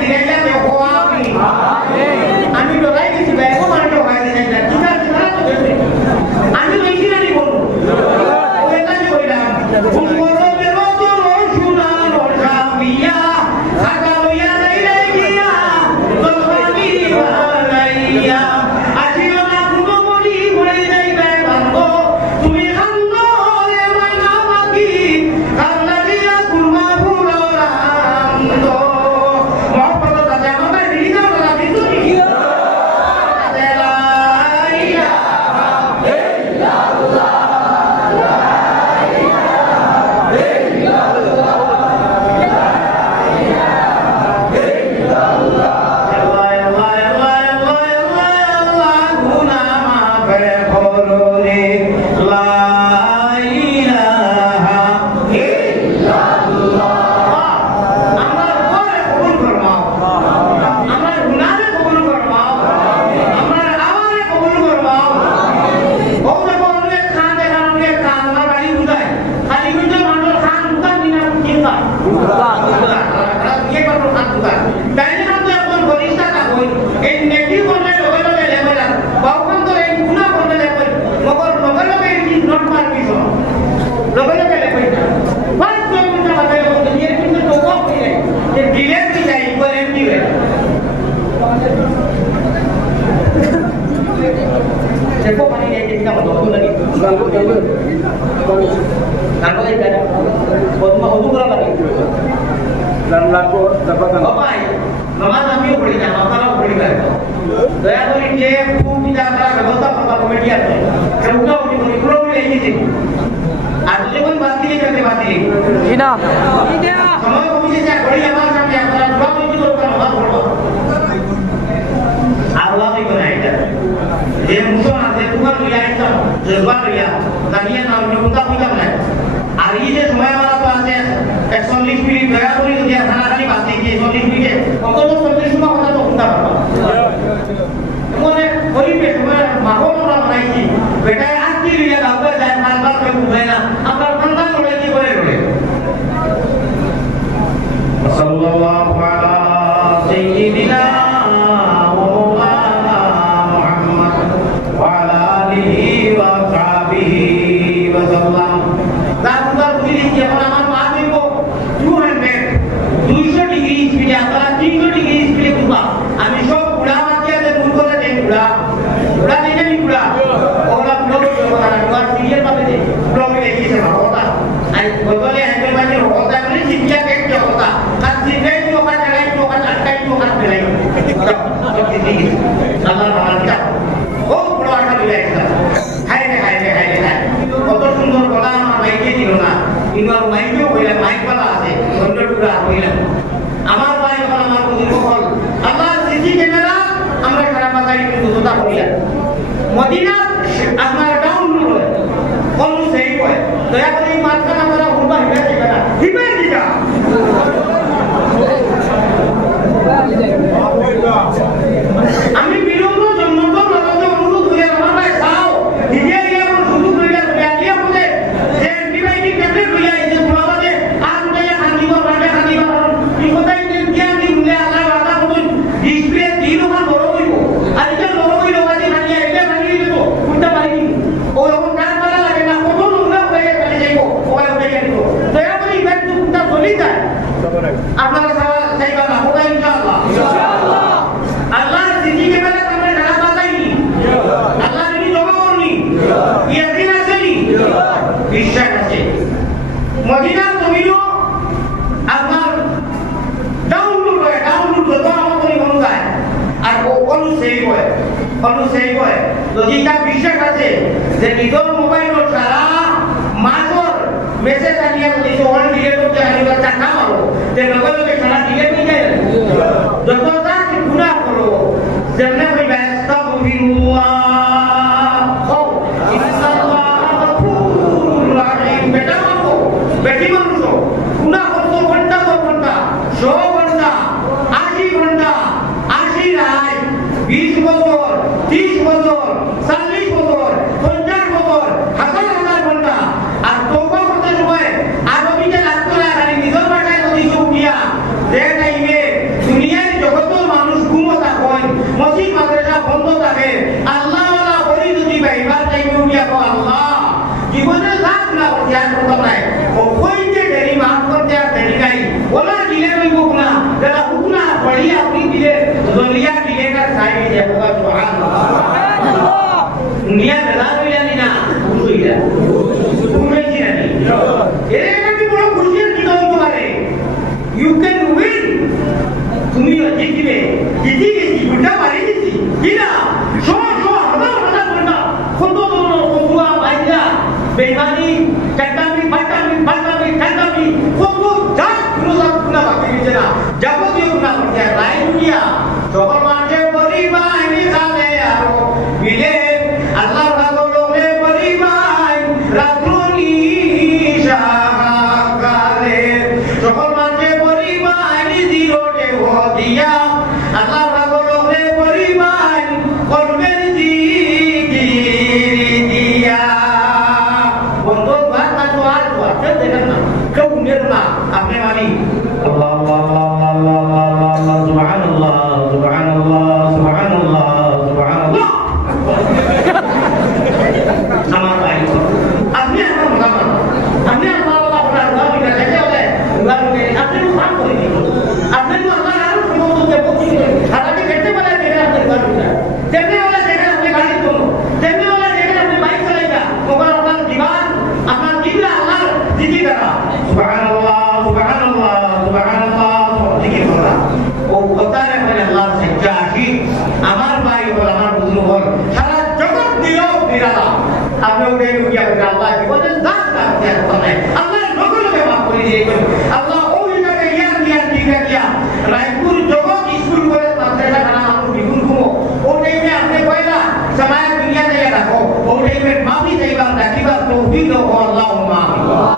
দিরাইলা দেখো আমি ডরাই গেছি ভাই ও মানে ডরাই দিরাইলা কিনা কিনা আমি বেশি না নিব ও এটা কি কইলাম ঘুম করো বেরো তো রোশুনা রোশাবিয়া খাগা লইয়া লাইলা গিয়া দলবানি বালাইয়া আজিও না ঘুমো বলি হয়ে যাইবে বান্দো তুমি খান্দো রে মানা মাকি কান্না দিয়া কুরমা ফুলো রামদো মহব্বত দাদা আমরা দিনা বলা দিতো নি Dia, dia naik পঞ্চায়েত করতে নাই ও কইতে দেরি মাফ করতে আর দেরি নাই ওলা দিলে হইব না যারা হুকনা পড়ি আপনি দিলে জলিয়া দিলে না সাইড দিয়ে হোগা সুবহানাল্লাহ নিয়া দাদা হইলানি না বুঝইলা বুঝাইছি নানি এর একটা বড় খুশির দিন হইতে পারে ইউ ক্যান উইন তুমি জিতবে জিতে গেছি বুঝা পারি দিছি কিনা बेईमानी कट्टामी कट्टामी को जात गुरुसा गुना बाकी बिचरा जब भी गुना करते राय दुनिया तो माने परिवार नि खाले यारो मिले अल्लाह का लोगे परिवार रात्रोनी शागाले तो माने परिवार नि दिरोटे हो दिया अल्लाह का लोगे परिवार करबे दी दिया अपने वाली Allah